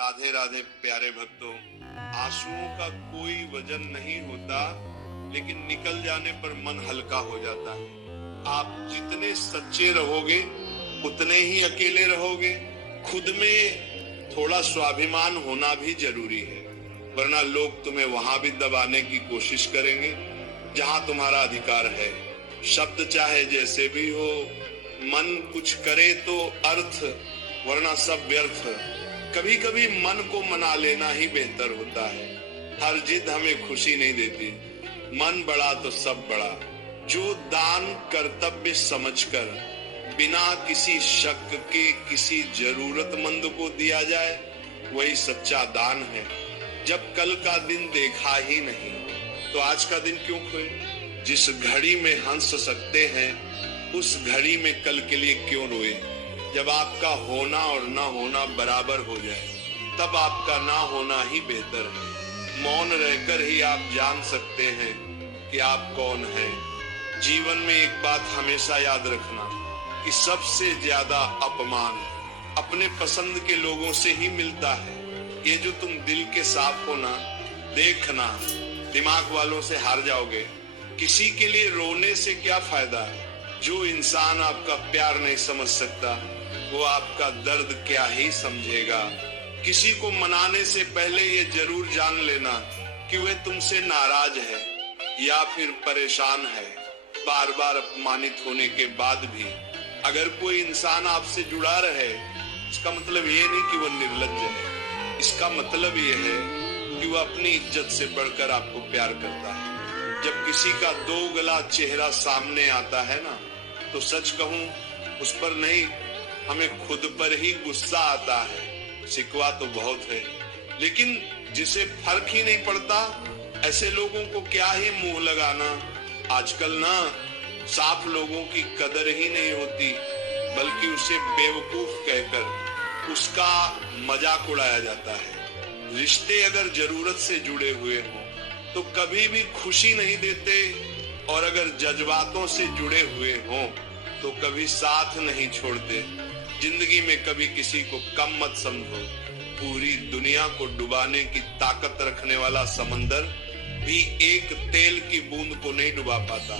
राधे राधे प्यारे भक्तों। आंसुओं का कोई वजन नहीं होता, लेकिन निकल जाने पर मन हल्का हो जाता है। आप जितने सच्चे रहोगे उतने ही अकेले रहोगे। खुद में थोड़ा स्वाभिमान होना भी जरूरी है, वरना लोग तुम्हें वहां भी दबाने की कोशिश करेंगे जहां तुम्हारा अधिकार है। शब्द चाहे जैसे भी हो, मन कुछ करे तो अर्थ, वरना सब व्यर्थ। कभी कभी मन को मना लेना ही बेहतर होता है। हर जिद हमें खुशी नहीं देती। मन बड़ा तो सब बड़ा। जो दान कर्तव्य समझकर बिना किसी शक के किसी जरूरतमंद को दिया जाए, वही सच्चा दान है। जब कल का दिन देखा ही नहीं तो आज का दिन क्यों खोए। जिस घड़ी में हंस सकते हैं उस घड़ी में कल के लिए क्यों रोए। जब आपका होना और ना होना बराबर हो जाए, तब आपका ना होना ही बेहतर है। मौन रहकर ही आप जान सकते हैं कि आप कौन हैं। जीवन में एक बात हमेशा याद रखना कि सबसे ज्यादा अपमान अपने पसंद के लोगों से ही मिलता है। ये जो तुम दिल के साफ हो ना, देखना दिमाग वालों से हार जाओगे। किसी के लिए रोने से क्या फायदा है। जो इंसान आपका प्यार नहीं समझ सकता, वो आपका दर्द क्या ही समझेगा। किसी को मनाने से पहले ये जरूर जान लेना कि वह तुमसे नाराज है या फिर परेशान है। बार बार अपमानित होने के बाद भी अगर कोई इंसान आपसे जुड़ा रहे, इसका मतलब ये नहीं कि वह निर्लज्ज है। इसका मतलब ये है कि वह अपनी इज्जत से बढ़कर आपको प्यार करता है। जब किसी का दो गला चेहरा सामने आता है ना, तो सच कहूं उस पर नहीं, हमें खुद पर ही गुस्सा आता है। शिकवा तो बहुत है, लेकिन जिसे फर्क ही नहीं पड़ता, ऐसे लोगों को क्या ही मुंह लगाना। आजकल ना साफ लोगों की कदर ही नहीं होती, बल्कि उसे बेवकूफ कहकर उसका मजाक उड़ाया जाता है। रिश्ते अगर जरूरत से जुड़े हुए हों तो कभी भी खुशी नहीं देते, और अगर जज्बातों से जुड़े हुए हों तो कभी साथ नहीं छोड़ते। जिंदगी में कभी किसी को कम मत समझो। पूरी दुनिया को डुबाने की ताकत रखने वाला समंदर भी एक तेल की बूंद को नहीं डुबा पाता।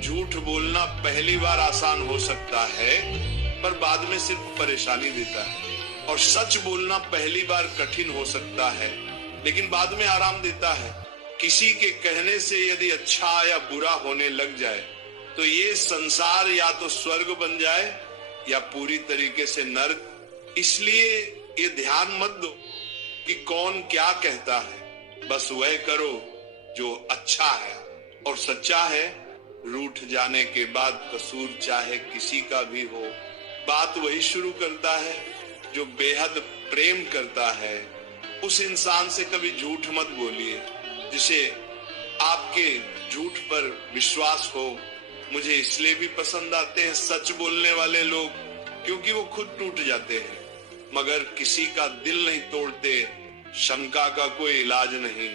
झूठ बोलना पहली बार आसान हो सकता है, पर बाद में सिर्फ परेशानी देता है। और सच बोलना पहली बार कठिन हो सकता है, लेकिन बाद में आराम देता है। किसी के कहने से यदि अच्छा या बुरा होने लग जाए, तो ये संसार या तो स्वर्ग बन जाए या पूरी तरीके से नर्क। इसलिए ये ध्यान मत दो कि कौन क्या कहता है, बस वह करो जो अच्छा है और सच्चा है। रूठ जाने के बाद कसूर चाहे किसी का भी हो, बात वही शुरू करता है जो बेहद प्रेम करता है। उस इंसान से कभी झूठ मत बोलिए जिसे आपके झूठ पर विश्वास हो। मुझे इसलिए भी पसंद आते हैं सच बोलने वाले लोग, क्योंकि वो खुद टूट जाते हैं मगर किसी का दिल नहीं तोड़ते। शंका का कोई इलाज नहीं,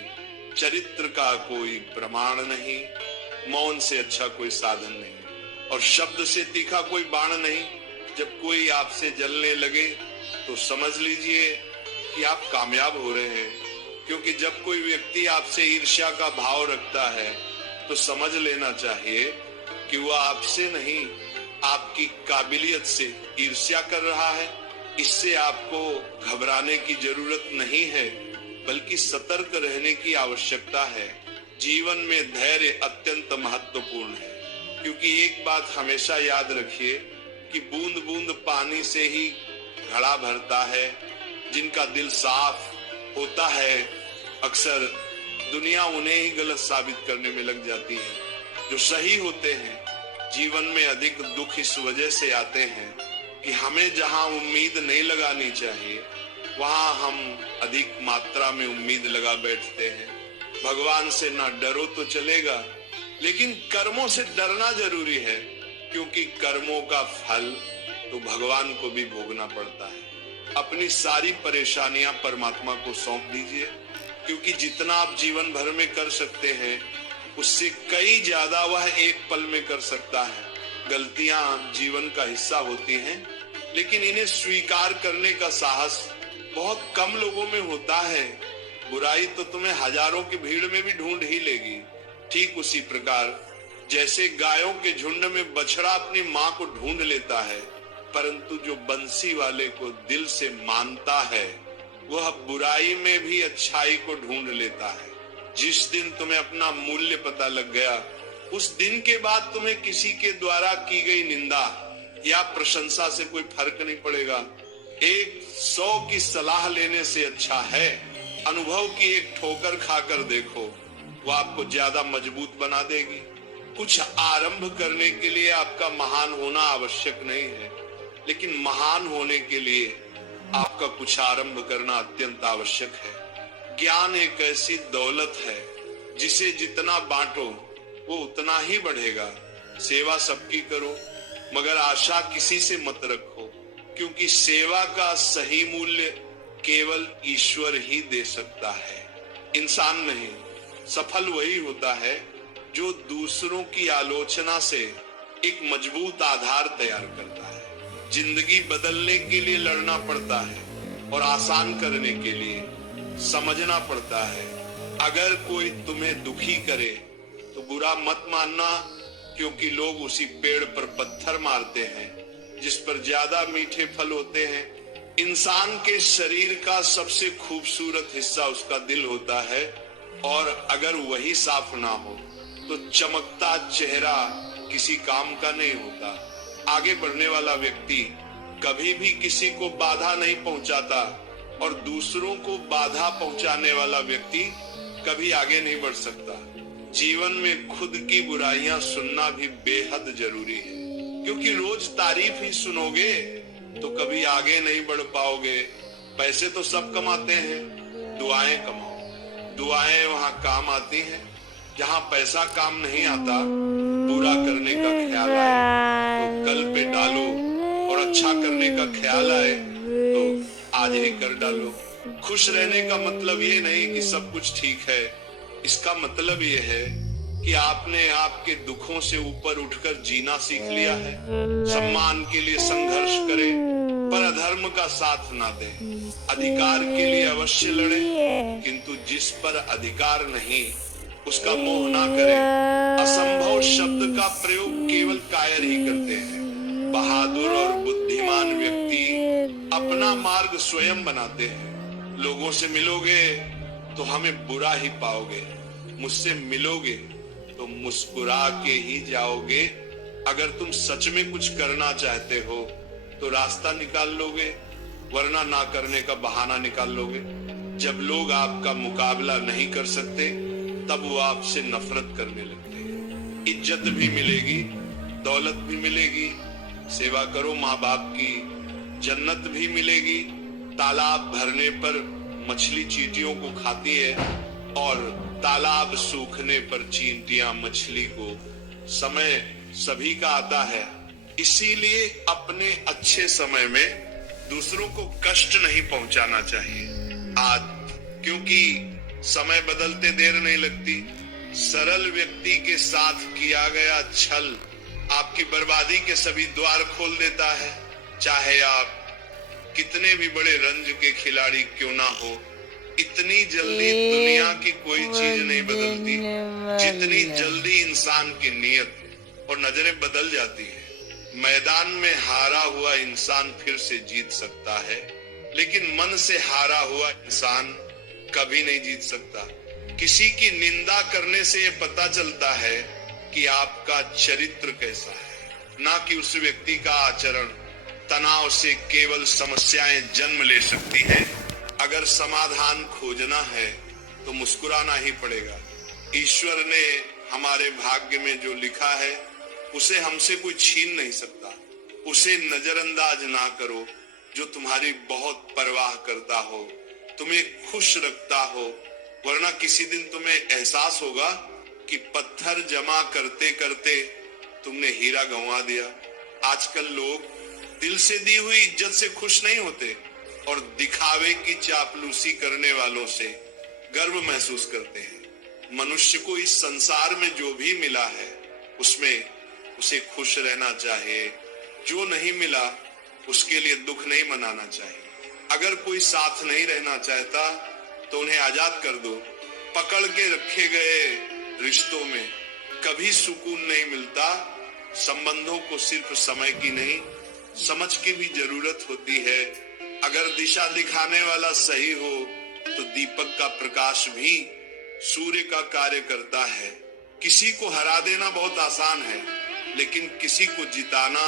चरित्र का कोई प्रमाण नहीं, मौन से अच्छा कोई साधन नहीं, और शब्द से तीखा कोई बाण नहीं। जब कोई आपसे जलने लगे तो समझ लीजिए कि आप कामयाब हो रहे हैं, क्योंकि जब कोई व्यक्ति आपसे ईर्ष्या का भाव रखता है तो समझ लेना चाहिए कि वह आपसे नहीं, आपकी काबिलियत से ईर्ष्या कर रहा है। इससे आपको घबराने की जरूरत नहीं है, बल्कि सतर्क रहने की आवश्यकता है। जीवन में धैर्य अत्यंत महत्वपूर्ण है, क्योंकि एक बात हमेशा याद रखिए कि बूंद बूंद पानी से ही घड़ा भरता है। जिनका दिल साफ होता है, अक्सर दुनिया उन्हें ही गलत साबित करने में लग जाती है। जो सही होते हैं, जीवन में अधिक दुख इस वजह से आते हैं कि हमें जहां उम्मीद नहीं लगानी चाहिए, वहां हम अधिक मात्रा में उम्मीद लगा बैठते हैं। भगवान से ना डरो तो चलेगा, लेकिन कर्मों से डरना जरूरी है, क्योंकि कर्मों का फल तो भगवान को भी भोगना पड़ता है। अपनी सारी परेशानियां परमात्मा को सौंप दीजिए, क्योंकि जितना आप जीवन भर में कर सकते हैं, उससे कई ज्यादा वह एक पल में कर सकता है। गलतियां जीवन का हिस्सा होती हैं, लेकिन इन्हें स्वीकार करने का साहस बहुत कम लोगों में होता है। बुराई तो तुम्हें हजारों की भीड़ में भी ढूंढ ही लेगी। ठीक उसी प्रकार जैसे गायों के झुंड में बछड़ा अपनी मां को ढूंढ लेता है, परंतु जो बंसी वाले को दिल से मानता है वह बुराई में भी अच्छाई को ढूंढ लेता है। जिस दिन तुम्हें अपना मूल्य पता लग गया, उस दिन के बाद तुम्हें किसी के द्वारा की गई निंदा या प्रशंसा से कोई फर्क नहीं पड़ेगा। 100 की सलाह लेने से अच्छा है अनुभव की एक ठोकर खाकर देखो, वो आपको ज्यादा मजबूत बना देगी। कुछ आरंभ करने के लिए आपका महान होना आवश्यक नहीं है, लेकिन महान होने के लिए आपका कुछ आरंभ करना अत्यंत आवश्यक है। ज्ञान एक ऐसी दौलत है जिसे जितना बांटो वो उतना ही बढ़ेगा। सेवा सबकी करो, मगर आशा किसी से मत रखो, क्योंकि सेवा का सही मूल्य केवल ईश्वर ही दे सकता है, इंसान नहीं। सफल वही होता है जो दूसरों की आलोचना से एक मजबूत आधार तैयार करता है। जिंदगी बदलने के लिए लड़ना पड़ता है और आसान करने के लिए समझना पड़ता है। अगर कोई तुम्हें दुखी करे तो बुरा मत मानना, क्योंकि लोग उसी पेड़ पर पत्थर मारते हैं जिस पर ज्यादा मीठे फल होते हैं। इंसान के शरीर का सबसे खूबसूरत हिस्सा उसका दिल होता है, और अगर वही साफ ना हो तो चमकता चेहरा किसी काम का नहीं होता। आगे बढ़ने वाला व्यक्ति कभी भी किसी को बाधा नहीं पहुंचाता, और दूसरों को बाधा पहुंचाने वाला व्यक्ति कभी आगे नहीं बढ़ सकता। जीवन में खुद की बुराइयां सुनना भी बेहद जरूरी है, क्योंकि रोज तारीफ ही सुनोगे तो कभी आगे नहीं बढ़ पाओगे। पैसे तो सब कमाते हैं, दुआएं कमाओ। दुआएं वहां काम आती हैं जहां पैसा काम नहीं आता। बुरा करने का ख्याल आए तो कल पे डालो, और अच्छा करने का ख्याल आए तो आज ही कर डालो। खुश रहने का मतलब ये नहीं कि सब कुछ ठीक है, इसका मतलब ये है कि आपने आपके दुखों से ऊपर उठकर जीना सीख लिया है। सम्मान के लिए संघर्ष करें, पर अधर्म का साथ ना दें। अधिकार के लिए अवश्य लड़ें, किंतु जिस पर अधिकार नहीं उसका मोह ना करें। असंभव शब्द का प्रयोग केवल कायर ही करते हैं। बहादुर और बुद्धिमान व्यक्ति अपना मार्ग स्वयं बनाते हैं। लोगों से मिलोगे तो हमें बुरा ही पाओगे, मुझसे मिलोगे तो मुस्कुरा के ही जाओगे। अगर तुम सच में कुछ करना चाहते हो तो रास्ता निकाल लोगे, वरना ना करने का बहाना निकाल लोगे। जब लोग आपका मुकाबला नहीं कर सकते तब वो आपसे नफरत करने लगते हैं। इज्जत भी मिलेगी, दौलत भी मिलेगी, सेवा करो माँ बाप की, जन्नत भी मिलेगी। तालाब भरने पर मछली चींटियों को खाती है, और तालाब सूखने पर चींटियां मछली को। समय सभी का आता है, इसीलिए अपने अच्छे समय में दूसरों को कष्ट नहीं पहुंचाना चाहिए। आज क्योंकि समय बदलते देर नहीं लगती। सरल व्यक्ति के साथ किया गया छल आपकी बर्बादी के सभी द्वार खोल देता है। चाहे आप कितने भी बड़े रंज के खिलाड़ी क्यों ना हो, इतनी जल्दी दुनिया की कोई चीज नहीं बदलती जितनी जल्दी इंसान की नीयत और नजरें बदल जाती है। मैदान में हारा हुआ इंसान फिर से जीत सकता है, लेकिन मन से हारा हुआ इंसान कभी नहीं जीत सकता। किसी की निंदा करने से ये पता चलता है कि आपका चरित्र कैसा है, ना कि उस व्यक्ति का आचरण। तनाव से केवल समस्याएं जन्म ले सकती हैं। अगर समाधान खोजना है तो मुस्कुराना ही पड़ेगा। ईश्वर ने हमारे भाग्य में जो लिखा है उसे हमसे कोई छीन नहीं सकता। उसे नजरअंदाज ना करो। जो तुम्हारी बहुत परवाह करता हो, तुम्हें खुश रखता हो, वरना किसी दिन तुम्हें एहसास होगा कि पत्थर जमा करते करते तुमने हीरा गंवा दिया। आजकल लोग दिल से दी हुई इज्जत से खुश नहीं होते और दिखावे की चापलूसी करने वालों से गर्व महसूस करते हैं। मनुष्य को इस संसार में जो भी मिला है उसमें उसे खुश रहना चाहिए। जो नहीं मिला उसके लिए दुख नहीं मनाना चाहिए। अगर कोई साथ नहीं रहना चाहता तो उन्हें आजाद कर दो। पकड़ के रखे गए रिश्तों में कभी सुकून नहीं मिलता। संबंधों को सिर्फ समय की नहीं, समझ की भी जरूरत होती है। अगर दिशा दिखाने वाला सही हो तो दीपक का प्रकाश भी सूर्य का कार्य करता है। किसी को हरा देना बहुत आसान है, लेकिन किसी को जिताना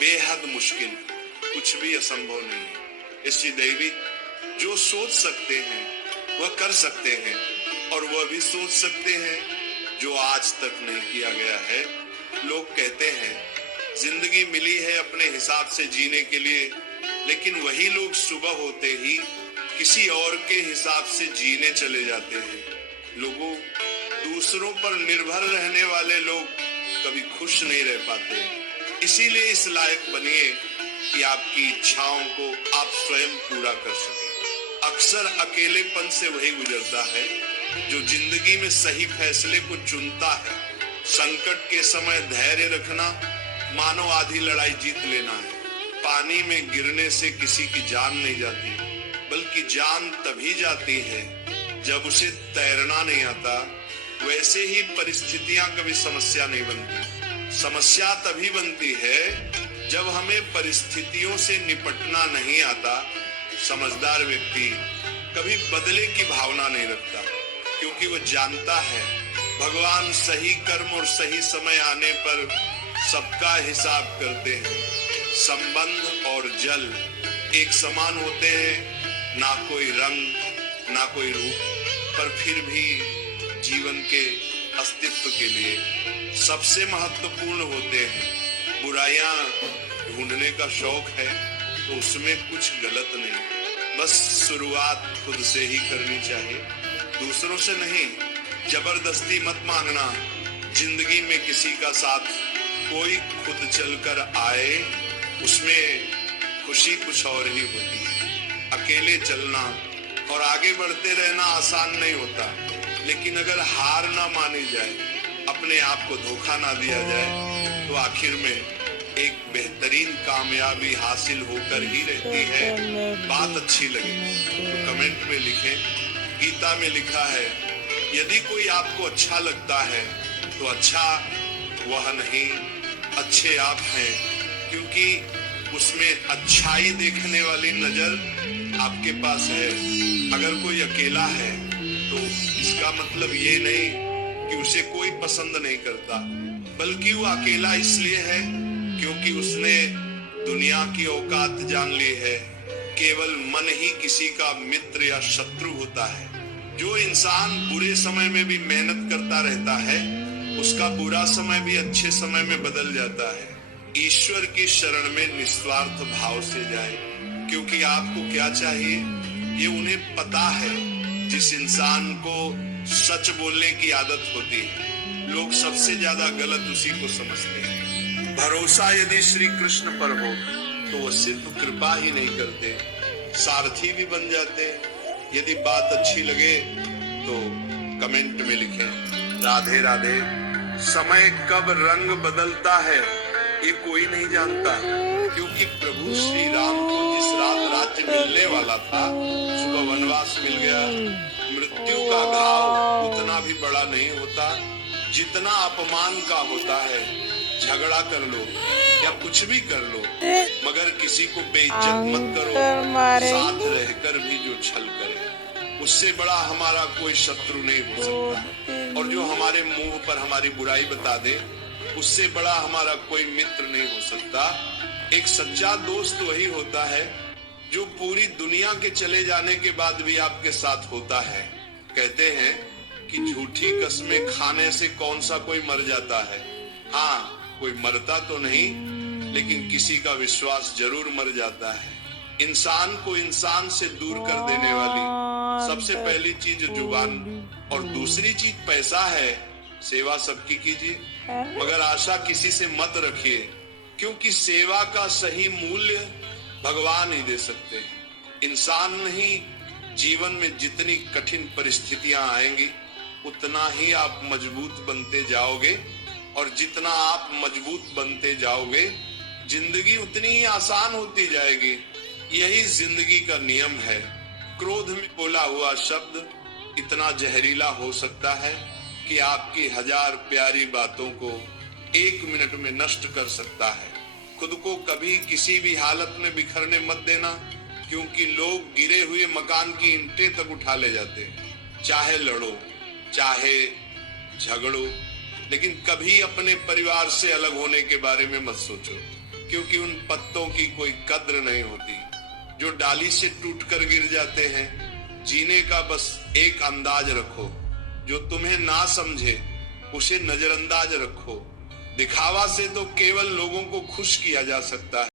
बेहद मुश्किल, कुछ भी असंभव नहीं है। इसलिए दैवी जो सोच सकते हैं वह कर सकते हैं, और वह भी सोच सकते हैं जो आज तक नहीं किया गया है। लोग कहते हैं जिंदगी मिली है अपने हिसाब से जीने के लिए, लेकिन वही लोग सुबह होते ही किसी और के हिसाब से जीने चले जाते हैं। लोगों, दूसरों पर निर्भर रहने वाले लोग कभी खुश नहीं रह पाते। इसीलिए इस लायक बनिए कि आपकी इच्छाओं को आप स्वयं पूरा कर सकें। अक्सर अकेलेपन से वही गुजरता है जो जिंदगी में सही फैसले को चुनता है। संकट के समय धैर्य रखना मानो आधी लड़ाई जीत लेना है। पानी में गिरने से किसी की जान नहीं जाती, बल्कि जान तभी जाती है जब उसे तैरना नहीं आता। वैसे ही परिस्थितियां कभी समस्या नहीं बनती। समस्या तभी बनती है जब हमें परिस्थितियों से निपटना नहीं आता। समझदार व्यक्ति कभी बदले की भावना नहीं रखता, क्योंकि वह जानता है भगवान सही कर्म और सही समय आने पर सबका हिसाब करते हैं। संबंध और जल एक समान होते हैं, ना कोई रंग ना कोई रूप, पर फिर भी जीवन के अस्तित्व के लिए सबसे महत्वपूर्ण होते हैं। बुराइयां ढूंढने का शौक है तो उसमें कुछ गलत नहीं, बस शुरुआत खुद से ही करनी चाहिए, दूसरों से नहीं। जबरदस्ती मत मांगना। जिंदगी में किसी का साथ कोई खुद चलकर आए, उसमें खुशी कुछ और ही होती है। अकेले चलना और आगे बढ़ते रहना आसान नहीं होता, लेकिन अगर हार ना मानी जाए, अपने आप को धोखा ना दिया जाए, तो आखिर में एक बेहतरीन कामयाबी हासिल होकर ही रहती है। बात अच्छी लगे तो कमेंट में लिखें। गीता में लिखा है, यदि कोई आपको अच्छा लगता है तो अच्छा वह नहीं, अच्छे आप हैं, क्योंकि उसमें अच्छाई देखने वाली नजर आपके पास है। अगर कोई अकेला है तो इसका मतलब ये नहीं कि उसे कोई पसंद नहीं करता, बल्कि वो अकेला इसलिए है क्योंकि उसने दुनिया की औकात जान ली है। केवल मन ही किसी का मित्र या शत्रु होता है। जो इंसान बुरे समय में भी मेहनत करता रहता है, उसका बुरा समय भी अच्छे समय में बदल जाता है। ईश्वर की शरण में निस्वार्थ भाव से जाए, क्योंकि आपको क्या चाहिए ये उन्हें पता है। जिस इंसान को सच बोलने की आदत होती है, लोग सबसे ज्यादा गलत उसी को समझते हैं। भरोसा यदि श्री कृष्ण पर हो तो वो सिर्फ कृपा ही नहीं करते, सारथी भी बन जाते हैं। यदि बात अच्छी लगे तो कमेंट में लिखें, राधे राधे। समय कब रंग बदलता है ये कोई नहीं जानता, क्योंकि प्रभु श्री राम को जिस रात राज्य मिलने वाला था, सुबह वनवास मिल गया। मृत्यु का घाव उतना भी बड़ा नहीं होता जितना अपमान का होता है। झगड़ा कर लो या कुछ भी कर लो, मगर किसी को बेइज्जत मत करो। साथ रहकर भी जो छल करे, उससे बड़ा हमारा कोई शत्रु नहीं हो सकता। और जो हमारे मुंह पर हमारी बुराई बता दे, उससे बड़ा हमारा कोई मित्र नहीं हो सकता। एक सच्चा दोस्त वही होता है जो पूरी दुनिया के चले जाने के बाद भी आपके साथ होता है। कहते हैं कि झूठी कस्में खाने से कौन सा कोई मर जाता है। हाँ, कोई मरता तो नहीं, लेकिन किसी का विश्वास जरूर मर जाता है। इंसान को इंसान से दूर कर देने वाली सबसे पहली चीज जुबान, और दूसरी चीज पैसा है। सेवा सबकी कीजिए, मगर आशा किसी से मत रखिए, क्योंकि सेवा का सही मूल्य भगवान ही दे सकते हैं। इंसान नहीं, जीवन में जितनी कठिन परिस्थितियां आएंगी उतना ही आप मजबूत बनते जाओगे, और जितना आप मजबूत बनते जाओगे जिंदगी उतनी ही आसान होती जाएगी। यही जिंदगी का नियम है। क्रोध में बोला हुआ शब्द इतना जहरीला हो सकता है कि आपकी 1000 प्यारी बातों को 1 मिनट में नष्ट कर सकता है। खुद को कभी किसी भी हालत में बिखरने मत देना, क्योंकि लोग गिरे हुए मकान की ईंटें तक उठा ले जाते हैं। चाहे लड़ो, चाहे झगड़ो, लेकिन कभी अपने परिवार से अलग होने के बारे में मत सोचो, क्योंकि उन पत्तों की कोई कद्र नहीं होती जो डाली से टूटकर गिर जाते हैं। जीने का बस एक अंदाज रखो, जो तुम्हें ना समझे उसे नजरअंदाज रखो। दिखावा से तो केवल लोगों को खुश किया जा सकता है।